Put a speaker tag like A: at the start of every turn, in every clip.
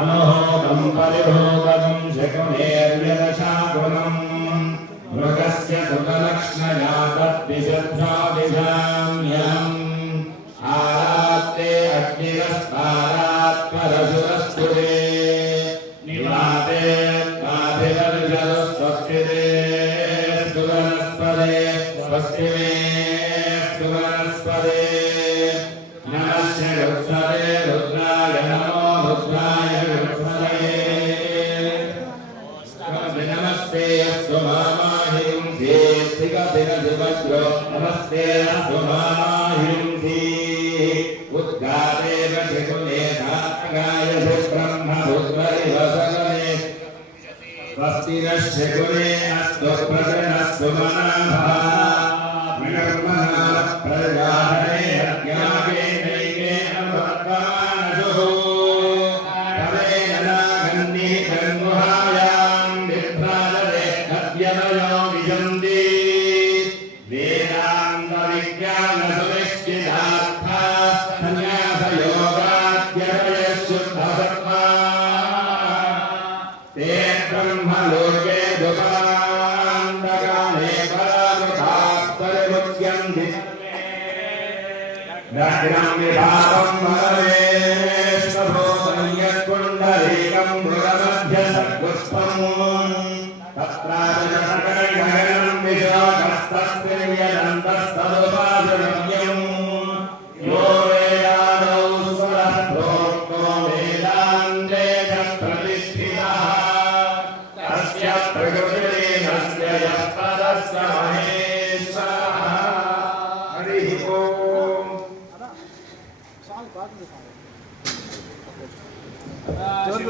A: अमोहदं परिभोगं शकमेर्यदशा गुणम् मृगस्य सुतलक्ष्णया तद्विशद्धाभिधाम्यहम् आरात्ते अग्निरस्तारात्परशुरः स्वस्तिरश्चगुणे अस्तु प्रसन्नस्तु मनः विकर्मः प्रजाहरे हत्यामि Yeah.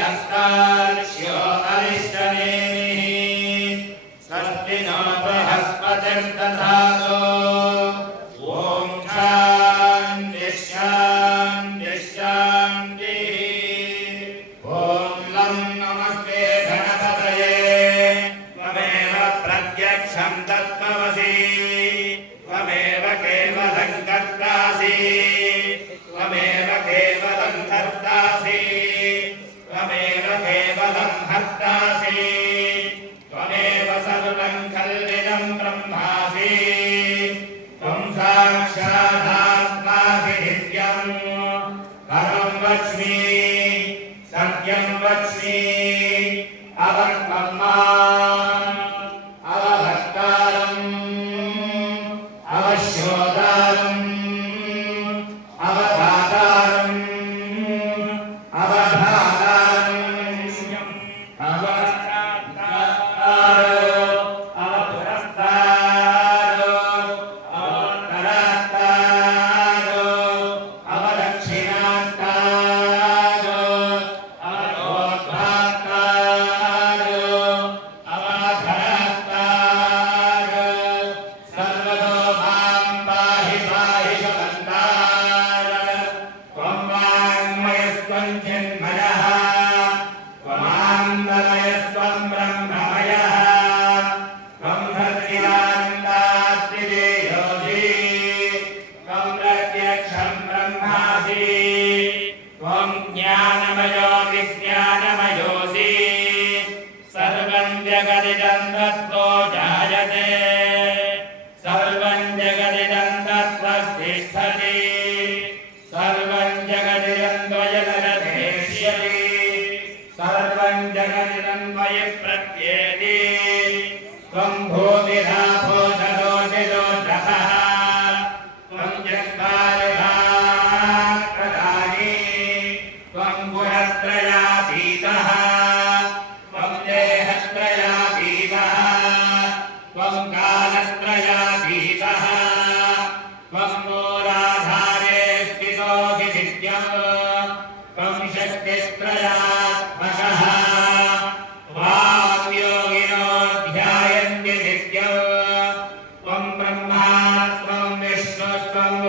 A: दस्तार्क्ष्यो अरिष्टनेमिः स्वस्ति नो बृहस्पतिर्दधातो
B: Shara त्वम् कालत्रयाधीतः। त्वम् मूलाधारे स्थितोऽसि नित्यम्। त्वम् शक्तित्रयात्मकः। वाग्योगिनोऽध्यायन्ति नित्यम्। त्वम् ब्रह्मास्त्वम् विष्णुस्त्वम्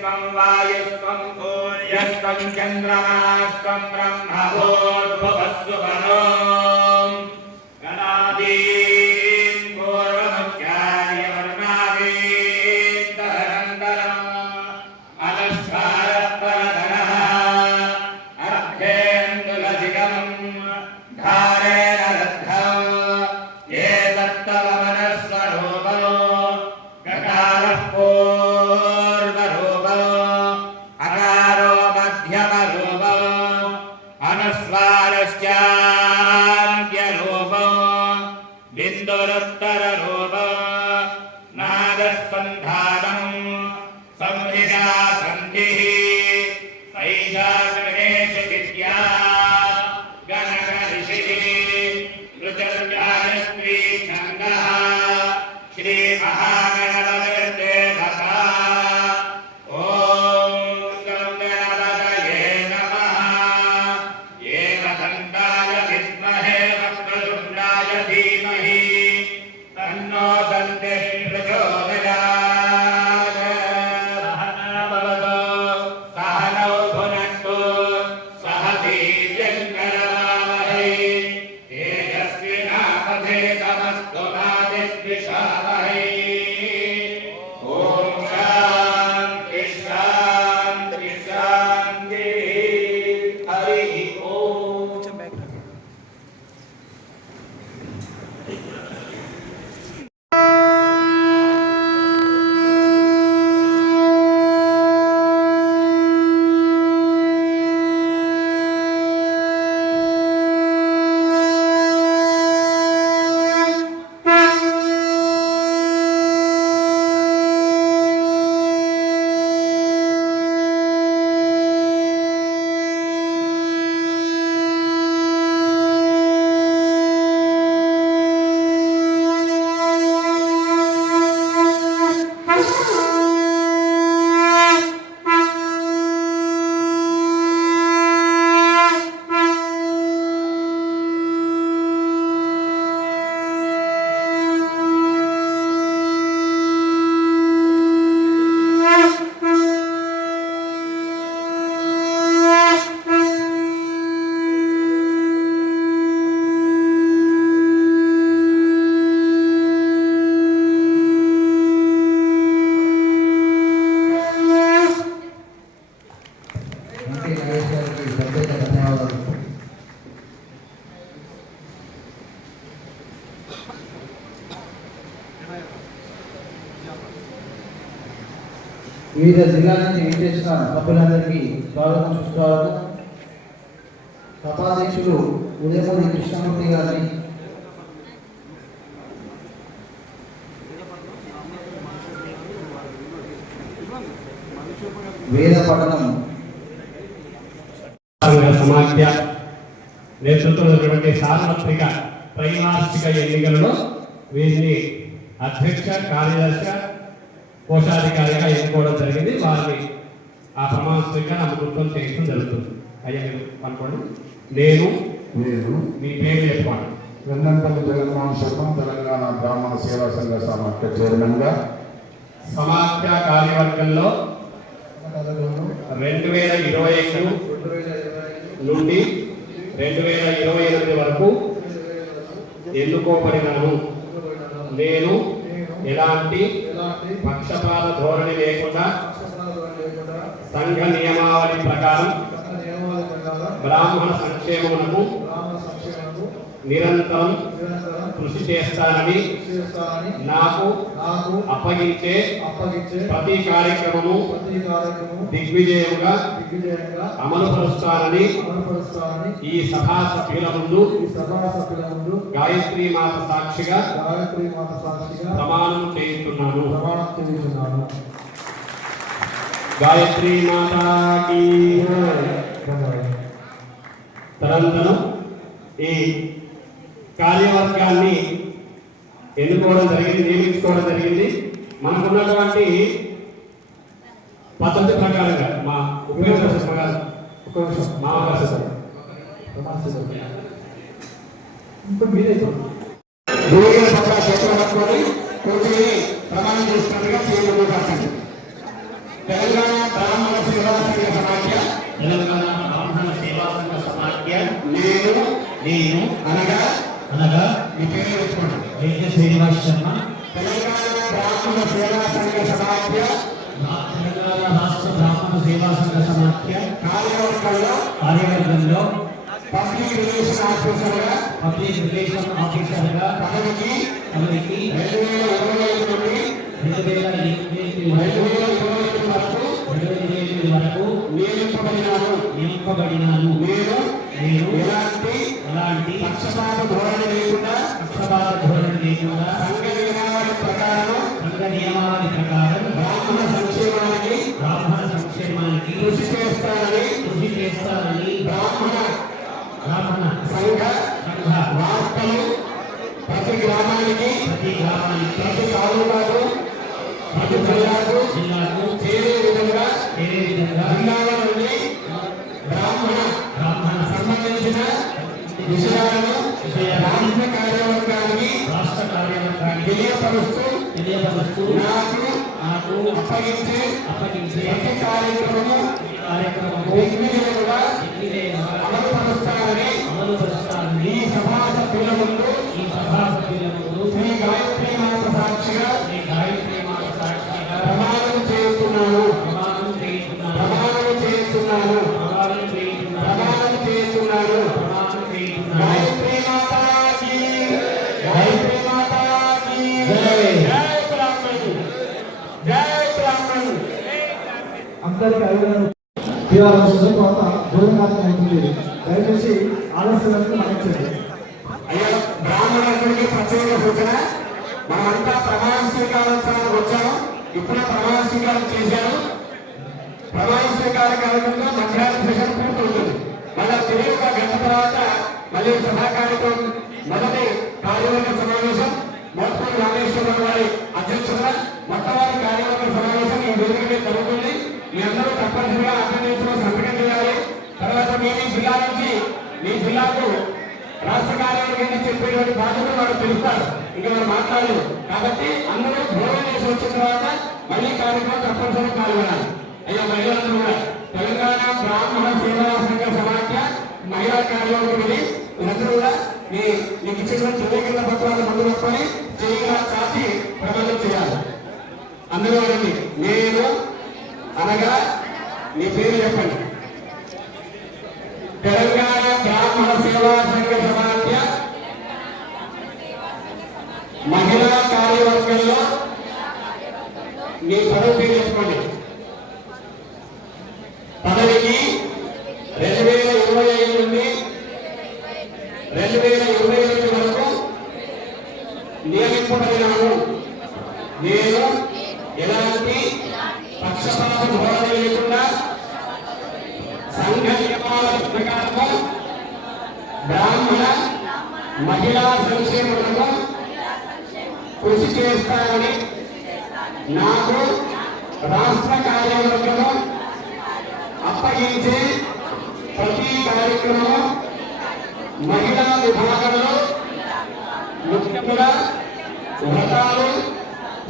C: त्वं वायुस्त्वम् वायुष्वम् चन्द्रमा। Krishna వివిధ జిల్లాల నుంచి విచ్చేసిన సభ్యులందరికీ స్వాగతం సుస్వాగతం. సభాధ్యక్షులు ఉదయమూరి కృష్ణమూర్తి గారిని వేద పఠనం.
D: సమాఖ్య నేతృత్వంలో ఉన్నటువంటి సార్వత్రిక త్రైమాసిక ఎన్నికలలో వీరిని అధ్యక్ష కార్యదర్శి కోశాధికారిగా ఎన్నుకోవడం జరిగింది. వారిని ఆ ప్రమాణ స్వీకారం అమృతం చేయడం జరుగుతుంది. అయ్యా మీరు అనుకోండి నేను
E: నేను
D: మీ పేరు చెప్పండి
E: వెన్నంపల్లి జగన్మోహన్ శర్మ తెలంగాణ బ్రాహ్మణ సేవా సంఘ సమాఖ్య చైర్మన్గా
D: సమాఖ్య కార్యవర్గంలో
C: పదవులను
D: రెండు వేల ఇరవై ఐదు
C: రెండు వేల ఇరవై ఐదు
D: నుండి రెండు వేల ఇరవై ఎనిమిది వరకు ఎన్నుకోబడినాను. నేను ఎలాంటి పక్షపాత ధోరణి లేకుండా సంఘ నియమావళి ప్రకారం బ్రాహ్మణ సంక్షేమమునకు నిరంతరం కృషి చేస్తానని నాకు
C: నాకు
D: అప్పగించే
C: అప్పగించే
D: ప్రతి కార్యక్రమము
C: దిగ్విజయంగా
D: అమలుపరుస్తానని
C: అమలుపరుస్తానని
D: ఈ సభా సభ్యుల ముందు గాయత్రి మాత సాక్షిగా
C: గాయత్రి మాత సాక్షిగా
D: ప్రమాణం చేస్తున్నాను
C: ప్రమాణం చేస్తున్నాను
D: గాయత్రి మాతాకి తరంతరం ఈ కార్యవర్గాన్ని ఎన్నుకోవడం జరిగింది నియమించుకోవడం జరిగింది. మనకున్నటువంటి పద్ధతి ప్రకారంగా మా ఉపయోగ శర్మ గారు
C: ఒక నిమిషం
D: మా అవకాశం సార్.
C: ప్రమాణ మీరే చెప్పండి.
B: భూమిని పట్ల చేతులు పట్టుకొని కూర్చుని ప్రమాణం చేస్తున్నట్టుగా చేయడం కాకండి తెలంగాణ బ్రాహ్మణ సేవా సంఘ సమాఖ్య
F: తెలంగాణ బ్రాహ్మణ సేవా సంఘ సమాఖ్య
B: నేను
F: నేను
B: అనగా
F: వైద్య శ్రీనివాస్ శర్మ
B: తెలంగాణ సేవా సంఘ సమాఖ్య
F: తెలంగాణ రాష్ట్ర బ్రాహ్మణ సేవా సంఘ సమాఖ్య
B: కార్యవర్గంలో
F: కార్యవర్గంలో
B: పబ్లిక్ రిలేషన్ ఆఫీసర్గా
F: పబ్లిక్ రిలేషన్ ఆఫీసర్గా
B: పదవికి
F: పదవికి
B: రెండు వేల ఇరవై ఐదు నుండి
F: రెండు వేల ఎనిమిది
B: రెండు వేల ఇరవై ఐదు వరకు
F: రెండు వేల ఎనిమిది వరకు
B: నియమింపబడినాను
F: నియమింపబడినాను
B: నేను
F: నేను
B: ఎలాంటి
F: ఎలాంటి
B: పక్షపాత ధోరణి లేకుండా
F: పక్షపాత ధోరణి లేకుండా
B: సంఘ నియమావళి ప్రకారం
F: సంఘ నియమావళి ప్రకారం
B: బ్రాహ్మణ సంక్షేమానికి
F: బ్రాహ్మణ సంక్షేమానికి
B: కృషి చేస్తానని
F: కృషి చేస్తానని
B: బ్రాహ్మణ
F: బ్రాహ్మణ
B: సంఘ
F: సంఘ
B: వార్తలు ప్రతి గ్రామానికి
F: ప్రతి గ్రామానికి
B: ప్రతి తాలూకాకు ప్రతి జిల్లాకు
F: జిల్లాకు
B: చేరే విధంగా
F: చేరే విధంగా
B: జిల్లాల నుండి బ్రాహ్మణ
F: బ్రాహ్మణ
B: సంబంధించిన విషయాలను రాష్ట్ర కార్యవర్గానికి
F: రాష్ట్ర కార్యవర్గానికి
B: తెలియపరుస్తూ
F: తెలియపరుస్తూ
B: నాకు
F: నాకు
B: అప్పగించే
F: అప్పగించే
B: ప్రతి కార్యక్రమము
F: కార్యక్రమము
B: అమలుపరుస్తానని
F: అమలుపరుస్తానని
B: ఈ సభా సభ్యుల
C: అందరికీ అడిగినాను ఇవాళ వస్తుంది. కొంత భోజనం అవుతుంది. దయచేసి ఆలస్యం మన్నించండి
B: అయ్యా బ్రాహ్మణులందరికీ ప్రత్యేక సూచన. మనమంతా ప్రమాణ స్వీకారోత్సవానికి వచ్చాము. ఇప్పుడే ప్రమాణ స్వీకారం చేశారు. ప్రమాణ స్వీకార కార్యక్రమంలో మధ్యాహ్నం సెషన్ పూర్తవుతుంది. మళ్ళీ తిరిగి ఒక గంట తర్వాత మళ్ళీ సభా కార్యక్రమం మొదటి కార్యవర్గ సమావేశం మోత్పూరి రామేశ్వరరావు వారి అధ్యక్షతన మొట్టమొదటి కార్యవర్గ సమావేశం ఈ వేదిక మీద జరుగుతుంది. మీ అందరూ తప్పనిసరిగా అటెండెన్స్ సంతకం చేయాలి. తర్వాత మీ జిల్లా నుంచి మీ జిల్లాకు రాష్ట్ర కార్యాలయం చెప్పేటువంటి బాధ్యత వారు పిలుస్తారు ఇంకా వారు మాట్లాడలేదు. కాబట్టి అందరూ భోజనం చేసి వచ్చిన తర్వాత మళ్ళీ కార్యక్రమం తప్పనిసరిగా పాల్గొనాలి. అయ్యా మహిళలందరూ కూడా. తెలంగాణ బ్రాహ్మణ సేవా సంఘ సమాఖ్య మహిళా కార్యవర్గం ఇది మీరందరూ కూడా మీ మీకు ఇచ్చినటువంటి ధృవీకరణ పత్రాలు ముందు పెట్టుకొని చేయగా చాచి ప్రబంధం చేయాలి. అందులో నేను అనగా మీ పేరు చెప్పండి. తెలంగాణ బ్రాహ్మణ సేవా సంఘ సమాజం మహిళా కార్యవర్గంలో మీ పదవి పేరు చెప్పుకోండి పదవికి రెండు వేల ఇరవై ఐదు నుండి రెండు వేల ఇరవై ఎనిమిది వరకు నియమింపబడినాను నేను ఎలాంటి పక్షపాత ధోరణి లేకుండా సంఘ నియమాల ప్రకారము బ్రాహ్మణ మహిళా సంక్షేమములకు కృషి చేస్తానని నాకు రాష్ట్ర కార్యవర్గము అప్పగించే ప్రతి కార్యక్రమం మహిళా విభాగంలో ముఖ్యముల వ్రతాలు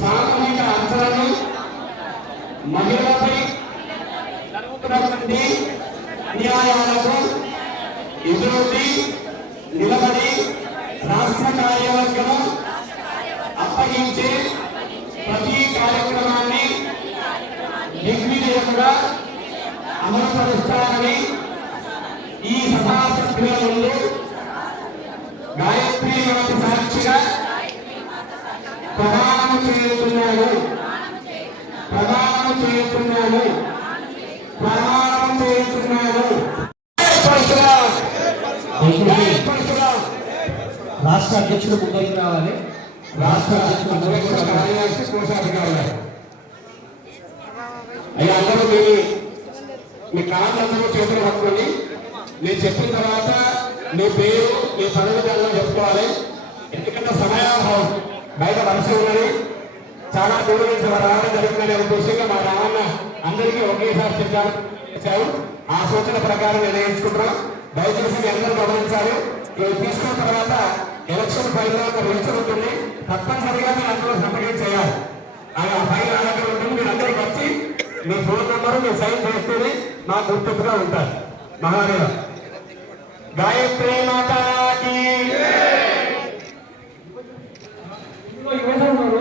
B: సామూహిక అర్చనలు మహిళలపై జరుగుతున్నటువంటి న్యాయాలకు ఎదురొడ్డి నిలబడి రాష్ట్ర కార్యవర్గము అప్పగించే కార్యక్రమాన్ని దిగ్విజయంగా అమలుపరుస్తానని ఈ సభా సభ్యుల ముందు గాయత్రి మాత సాక్షిగా ప్రమాణం చేస్తున్నాను ప్రమాణం చేస్తున్నాను ప్రమాణం చేస్తున్నాను!
C: రాష్ట్ర అధ్యక్షుడు ముందరికి రావాలి.
B: రాష్ట్ర అధ్యక్ష కార్యదర్శి కోశాధికారులు. అయ్యా అందరూ మీ మీ కార్డులందరూ చేతులు పట్టుకోండి నేను చెప్పిన తర్వాత మీ పేరు మీ పనులు దానిలో చెప్పుకోవాలి. ఎందుకంటే సమయాభావం బయట వలస ఉన్నది. చాలా దూరం నుంచి రావడం జరుగుతుందనే ఉద్దేశంగా మా రావణ అందరికీ ఒకేసారి చెప్పారు. చేశారు ఆ సూచన ప్రకారం నిర్ణయించుకుంటున్నాం. దయచేసి మీ అందరూ గమనించాలి. ఇవి తీసుకున్న తర్వాత ఎలక్షన్ ఫైల్లో ఒక రిజిస్టర్ ఉంటుంది. తప్పనిసరిగా మీరు అందరూ సంతకం చేయాలి. ఆ ఫైల్ దగ్గర ఉంటుంది. మీరు అందరూ వచ్చి మీ ఫోన్ నంబర్ మీ సైన్ చేసుకుని మా గుర్తింపుగా ఉంటారు. మహాదేవ గాయత్రి మాతాకి.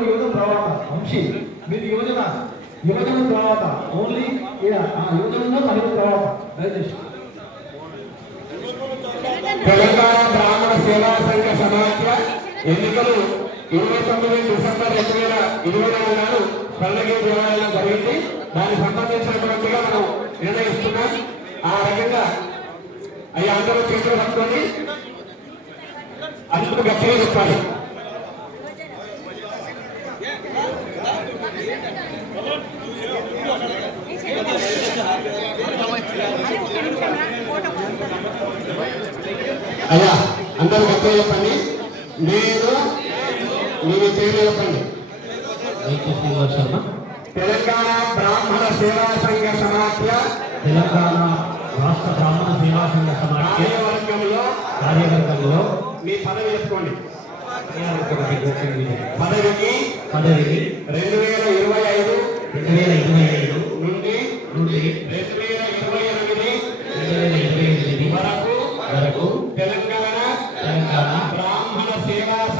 G: యువజన తర్వాత వంశీ. మీరు యువజన యువజన తర్వాత ఓన్లీ యువజన మహిళ తర్వాత. దయచేసి.
B: తెలంగాణ బ్రాహ్మణ సేవా ఎన్నికలు ఇరవై తొమ్మిది డిసెంబర్ రెండు వేల ఇరవై నాలుగు నాడు పండగ దేవాలయంలో జరిగింది. దానికి సంబంధించినటువంటిగా మనం నిర్ణయిస్తున్నాం. ఆ రకంగా అవి అందరూ చేతులు పట్టుకొని అందరూ గట్టిగా చెప్పాలి. అయ్యా అందరూ గట్టిగా చెప్పండి. నేను మీ పేరు చెప్పండి.
F: శ్రీనివాస్ శర్మ.
B: తెలంగాణ బ్రాహ్మణ సేవా సంఘ సమాఖ్య
F: తెలంగాణ రాష్ట్ర బ్రాహ్మణ సేవా సంఘ సమాఖ్య
B: కార్యవర్గంలో
F: కార్యవర్గంలో
B: మీ పదవి చెప్పుకోండి
F: పదవికి
B: పదవికి రెండు వేల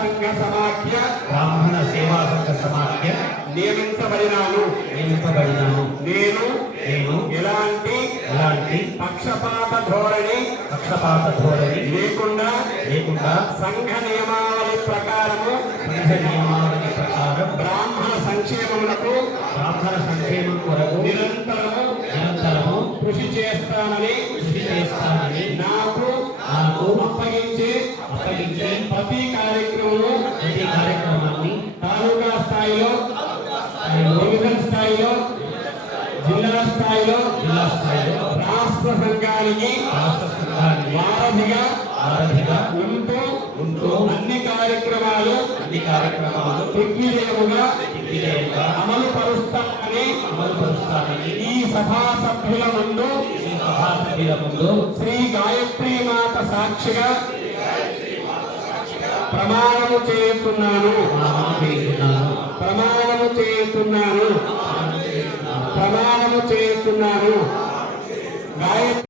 B: సంఘ సమాఖ్య
F: బ్రాహ్మణ సేవా సంఘ సమాఖ్య
B: నియమించబడినాను.
F: నియమింపబడినాను.
B: నేను
F: నేను
B: ఎలాంటి
F: ఎలాంటి
B: పక్షపాత ధోరణి
F: పక్షపాత ధోరణి
B: లేకుండా
F: లేకుండా
B: సంఘ నియమావళి ప్రకారము
F: సంఘ నియమావళి ప్రకారం
B: బ్రాహ్మణ సంక్షేమములకు
F: బ్రాహ్మణ సంక్షేమం కొరకు
B: నిరంతరము
F: నిరంతరము
B: కృషి చేస్తానని
F: కృషి చేస్తానని
B: నాకు
F: నాకు
B: అప్పగించే
F: అప్పగించే
B: ప్రతి కార్యక్రమము
F: ప్రతి కార్యక్రమాన్ని
B: తాలూకా
F: స్థాయిలో
B: డివిజన్ స్థాయిలో జిల్లా స్థాయిలో
F: జిల్లా స్థాయిలో
B: రాష్ట్ర సంఘానికి
F: రాష్ట్ర సంఘాన్ని
B: వారధిగా
F: ఆరాధిగా
B: ఉంటూ
F: ఉంటూ
B: అన్ని కార్యక్రమాలు
F: అన్ని కార్యక్రమాలు
B: దిగ్విజయముగా
F: దిగ్విజయంగా
B: అమలు పరుస్తానని
F: అమలు పరుస్తానని
B: ఈ సభా సభ్యుల ముందు
F: ఈ సభా సభ్యుల ముందు
B: శ్రీ గాయత్రి మాత సాక్షిగా ప్రమాణము చేస్తున్నాను
F: ప్రమాణం చేస్తున్నాను
B: ప్రమాణము చేస్తున్నాను
F: ప్రమాణం చేస్తున్నాను
B: ప్రమాణము చేస్తున్నాను గాయత్రి